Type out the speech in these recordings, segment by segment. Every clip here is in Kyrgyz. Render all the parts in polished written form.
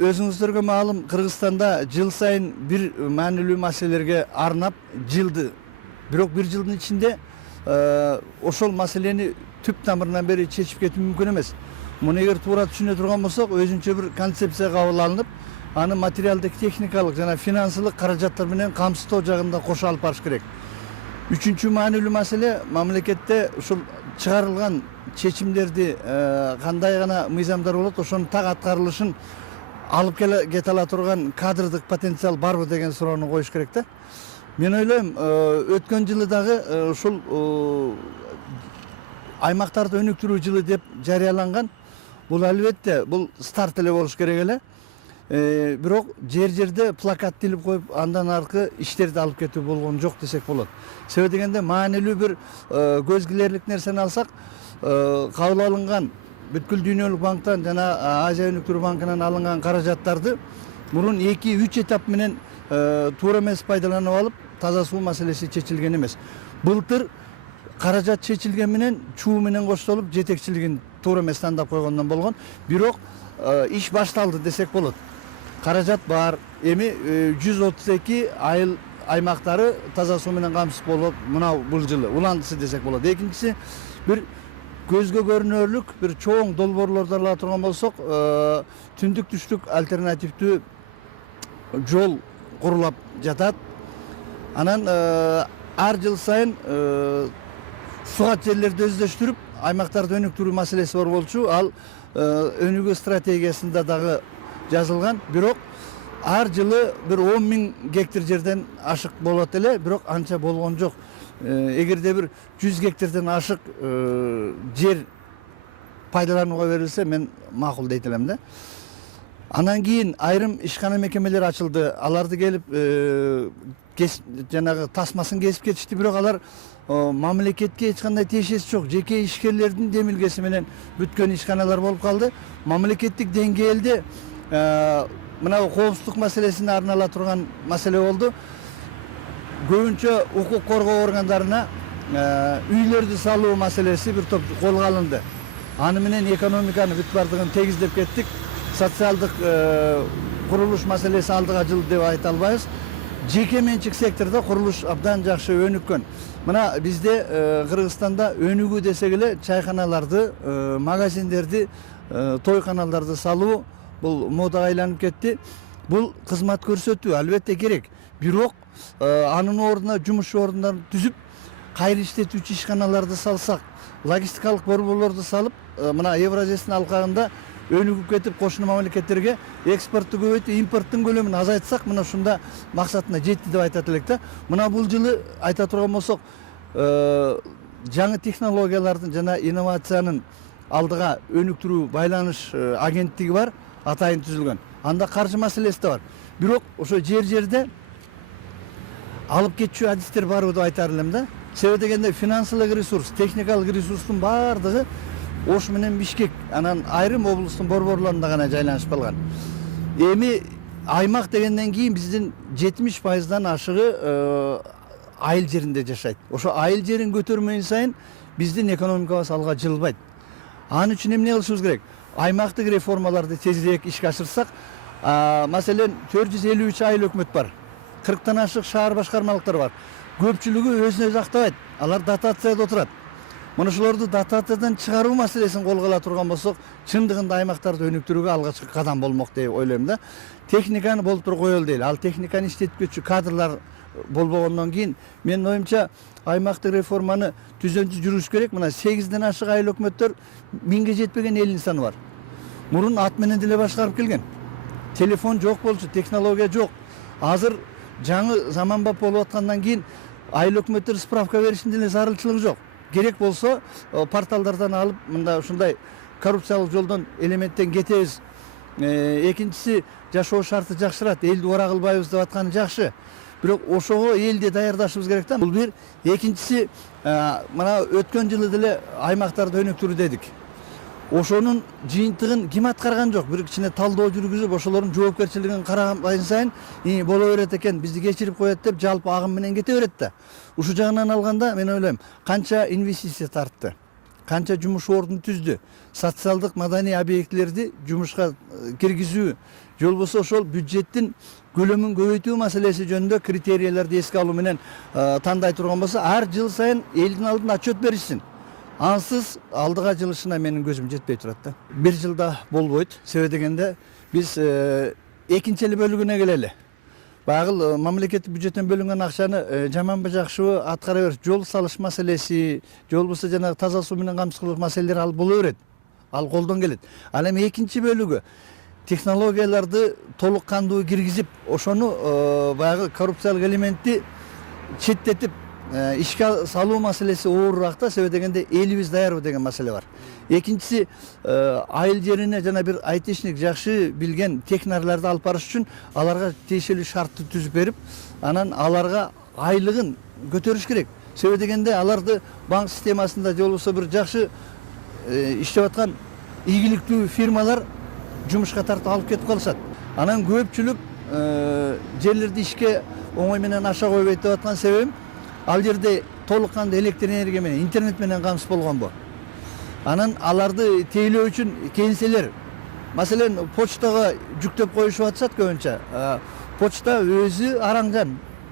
өзүңүздөргө маалым, Кыргызстанда жыл сайын бир маанилүү маселелерге арнап жылды. Бирок бир жылдын ичинде ошол маселени түп тамырынан бери чечип кетүү мүмкүн эмес. Муну эгер туура түшүнө турган болсок, өзүнчө бир концепция кабыл алынып, аны материалдык, техникалык жана финансылык каражаттар менен камсыздоо жагында кошо алып барыш керек. Үчүнчү маанилүү маселе, мамлекетте ушул чыгарылган чечимдерди кандай гана мыйзамдар болот, ошонун так аткарылышын алып кете ала турган кадрдык потенциал барбы деген суроону коюш керек да. Мен ойлойм, өткөн жылы дагы ушул аймактарды өнүктүрүү жылы деп жарыяланган. Бул албетте бул старт эле болуш керек эле. Бирок жерде плакат тилип коюп, андан аркы иштерди алып кетүү болгон жок десек болот. Себеби дегенде маанилүү бир көз килерлик нерсени алсак, кабыл алынган бүткүл дүйнөлүк банктан жана Азия өнүктүрүү банкынан алынган каражаттарды мурун 2-3 этап менен туура эмес пайдаланып алып, таза суу маселеси чечилген эмес. Былтыр каражат чечилген менен чуу менен коштолуп жетекчилигин туура эмес тандап койгондон болгон. Бирок иш башталды десек болот. Каражат бар. Эми 132 айыл аймактары таза суу менен камсыз болуп, мына бул жылы уландысы десек болот. Экинчиси, бир көзгө көрүнөрлүк бир чоң долбоорлорду ала турган болсок, түндүк түштүк альтернативдүү жол курулап жатат. Анан ар жыл сайын сугат жерлерди өздөштүрүп, аймактарды өнүктүрүү маселеси бар болчу. Ал өнүгүү стратегиясында дагы жазылган. Бирок ар жылы бир 10 000 гектар жерден ашык болот эле, бирок анча болгон жок. Эгерде бир 100 гектардан ашык жер пайдаланууга берилсе, мен макул дейт элем да. Анан кийин айрым ишкана мекемелер ачылды. Аларды келип жанагы тасмасын кесип кетишти, бирок алар мамлекетке эч кандай тиешеси жок. Жеке ишкерлердин демилгеси менен бүткөн ишканалар болуп калды. Мамлекеттик деңгээлде мына коопсуздук маселесине арнала турган маселе болду. Көбүнчө укук коргоо органдарына үйлөрдү салуу маселеси бир топ колго алынды. Аны менен экономиканы бүт бардыгын тегиздеп кеттик. Социалдык курулуш маселеси алдыга жылды деп айта албайбыз. Жеке менчик секторда курулуш абдан жакшы өнүккөн. Мына бизде Кыргызстанда өнүгүү десек эле чайканаларды, магазиндерди, тойканаларды салуу бул модага айланып кетти. Бул кызмат көрсөтүү албетте керек. Бирок анын ордуна жумуш ордундарын түзүп, кайра иштетүүчү ишканаларды салсак, логистикалык борборлорду салып, мына Евразиястын алкагында өнүгүп кетип, кошуна мамлекеттерге экспортту көбөйтүп, импорттун көлөмүн азайтсак, мына ушунда максатына жетти деп айтат элек да. Мына бул жылы айта турган болсок, жаңы технологиялардын жана инновациянын алдыга өнүктүрүү байланыш агенттиги бар, атайын түзүлгөн. Анда каржы маселеси да бар. Бирок ошо жерде алып кетчү адистер барбы деп айтар элем да. Себеби дегенде финансылык ресурс, техникалык ресурстун баардыгы Ош менен Бишкек, анан айрым облустун борборлорунда гана жайланышып калган. Эми аймак дегенден кийин биздин 70%дан ашыгы айыл жеринде жашайт. Ошо айыл жерин көтөрмөйүн сайын биздин экономикабыз алга жылбайт. Анын үчүн эмне кылышыбыз керек? Аймактык реформаларды тезирээк ишке ашырсак, маселен 453 айыл өкмөт бар. 40тан ашык шаар башкармалыктар бар. Көпчүлүгү өзүн өзү актабайт. Алар дотацияда отурат. Мына ошолорду дотациядан чыгаруу маселесин колго ала турган болсок, чындыгында аймактарды өнүктүрүүгө алгачкы кадам болмок деп ойлойм да. Техниканы болтур коелу дейли. Ал техниканы иштеткүчү кадрлар болбогондон кийин, менин оюмча аймактык реформаны түзөнчү жүрүш керек. Мына 8ден ашык айыл өкмөттөр 1000ге жетпеген эл инсаны бар. Мурун ат менен деле башкарып келген. Телефон жок болчу, технология жок. Азыр жаңы заманбап болуп аткандан кийин айыл өкмөттөр справка бериштин деле зарылчылыгы жок. Керек болсо порталдардан алып, мында ушундай коррупциялык жолдон элементтен кетебиз. Экинчиси, жашоо шарты жакшырат, элди ора кылбайбыз деп атканы жакшы. Бирок ошого элди даярдашыбыз керек да. Бул бир. Экинчиси, мына өткөн жылы деле аймактарды өнүктүрүү дедик. Ошонун жыйынтыгын ким аткарган жок. Бир кичине талдоо жүргүзүп, ошолордун жоопкерчилигин караган сайын, боло берет экен, бизди кечирип коет деп жалпы агым менен кете берет да. Ушул жагынан алганда, мен ойлойм, канча инвестиция тартты, канча жумуш ордун түздү, социалдык маданий объектилерди жумушка киргизүү, же болбосо ошол бюджеттин көлөмүн көбөйтүү маселеси жөнүндө критерийлерди эске алуу менен тандай турган болсо, ар жыл сайын элдин алдына отчет беришсин. Ансыз алдыга жылышына менин көзүм жетпей турат да. Бир жылда болбойт. Себеби дегенде биз экинчи бөлүгүнө келели. Багыл мамлекеттик бюджеттен бөлүнгөн акчаны жаманбы жакшыбы аткара берип, жол салыш маселеси, же болбосо жанагы таза суу менен камсыз кылыш маселелери ал боло берет. Ал колдон келет. Ал эми экинчи бөлүгү технологияларды толук кандуу киргизип, ошону баягы коррупциялык элементти четтетип ишке салуу маселеси оорураак да. Себеби дегенде элибиз даярбы деген маселе бар. Экинчиси, айыл жерине жана бир айтишник жакшы билген технарларды алып барыш үчүн аларга тиешелүү шартты түзүп берип, анан аларга айлыгын көтөрүш керек. Себеби дегенде аларды банк системасында же болбосо бир жакшы иштеп аткан ийгиликтүү фирмалар жумушка тартып алып кетип калышат. Анан көпчүлүк жерлерди ишке оңой менен аша койбойт деп аткан себебим, ал жерде толук кандуу электр энергия менен, интернет менен камсыз болгонбу. Анан аларды тейлөө үчүн кеңселер, маселен, почтага жүктөп коюшуп атышат көбүнчө. Почта өзү араң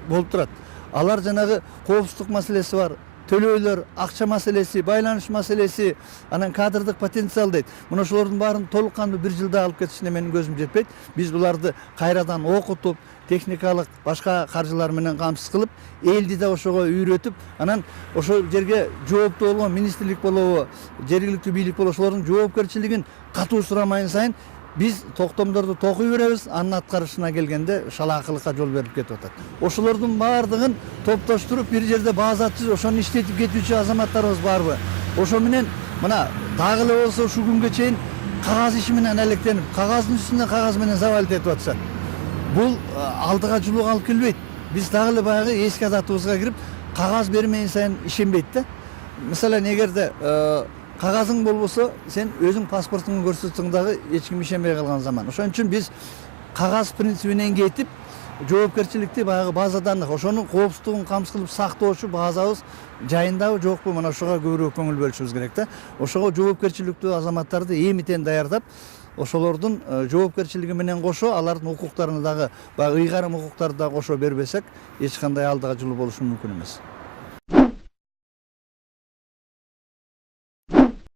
болуп турат. Алар жанагы коопсуздук маселеси бар, төлөөлөр, акча маселеси, байланыш маселеси, анан кадрдык потенциал дейт. Мына ошолордун баарын толук кандуу бир жылда алып кетишине менин көзүм жетпейт. Биз буларды кайрадан окутуп, техникалык башка каржылар менен камсыз кылып, элди да ошого үйрөтүп, анан ошол жерге жооптуу болгон министрлик болобу, жергиликтүү бийлик болобу, ошолордун жоопкерчилигин катуу сурамайын сайын биз токтомдорду токуй беребиз, анын аткарышына келгенде шалаакылыкка жол берилип кетип атат. Ошолордун баардыгын топтоштуруп бир жерде база түзүп, ошону иштетип кетүүчү азаматтарыбыз барбы? Ошо менен мына дагы эле болсо ушул күнгө чейин кагаз иши менен алектенип, кагаздын үстүнө кагаз менен завалить этип атышат. Бул алдыга жылууга алып келбейт. Биз дагы эле баягы эски адатыбызга кирип, кагаз бермейин сайын ишенбейт да. Мисалан, эгерде кагазың болбосо, сен өзүң паспортуңду көрсөтсөң дагы эч ким ишенбей калган заман. Ошон үчүн биз кагаз принцибинен кетип, жоопкерчиликти баягы базадан, ошонун коопсуздугун камсыз кылып сактоочу базабыз жайындабы жокпу, мына ошого көбүрөөк көңүл бөлүшүбүз керек да. Ошого жоопкерчиликтүү азаматтарды эмитен даярдап, ошолордун жоопкерчилиги менен кошо алардын укуктарына дагы, баягы ыйгарым укуктарды да кошо бербесек, эч кандай алдыга жылуу болушу мүмкүн эмес.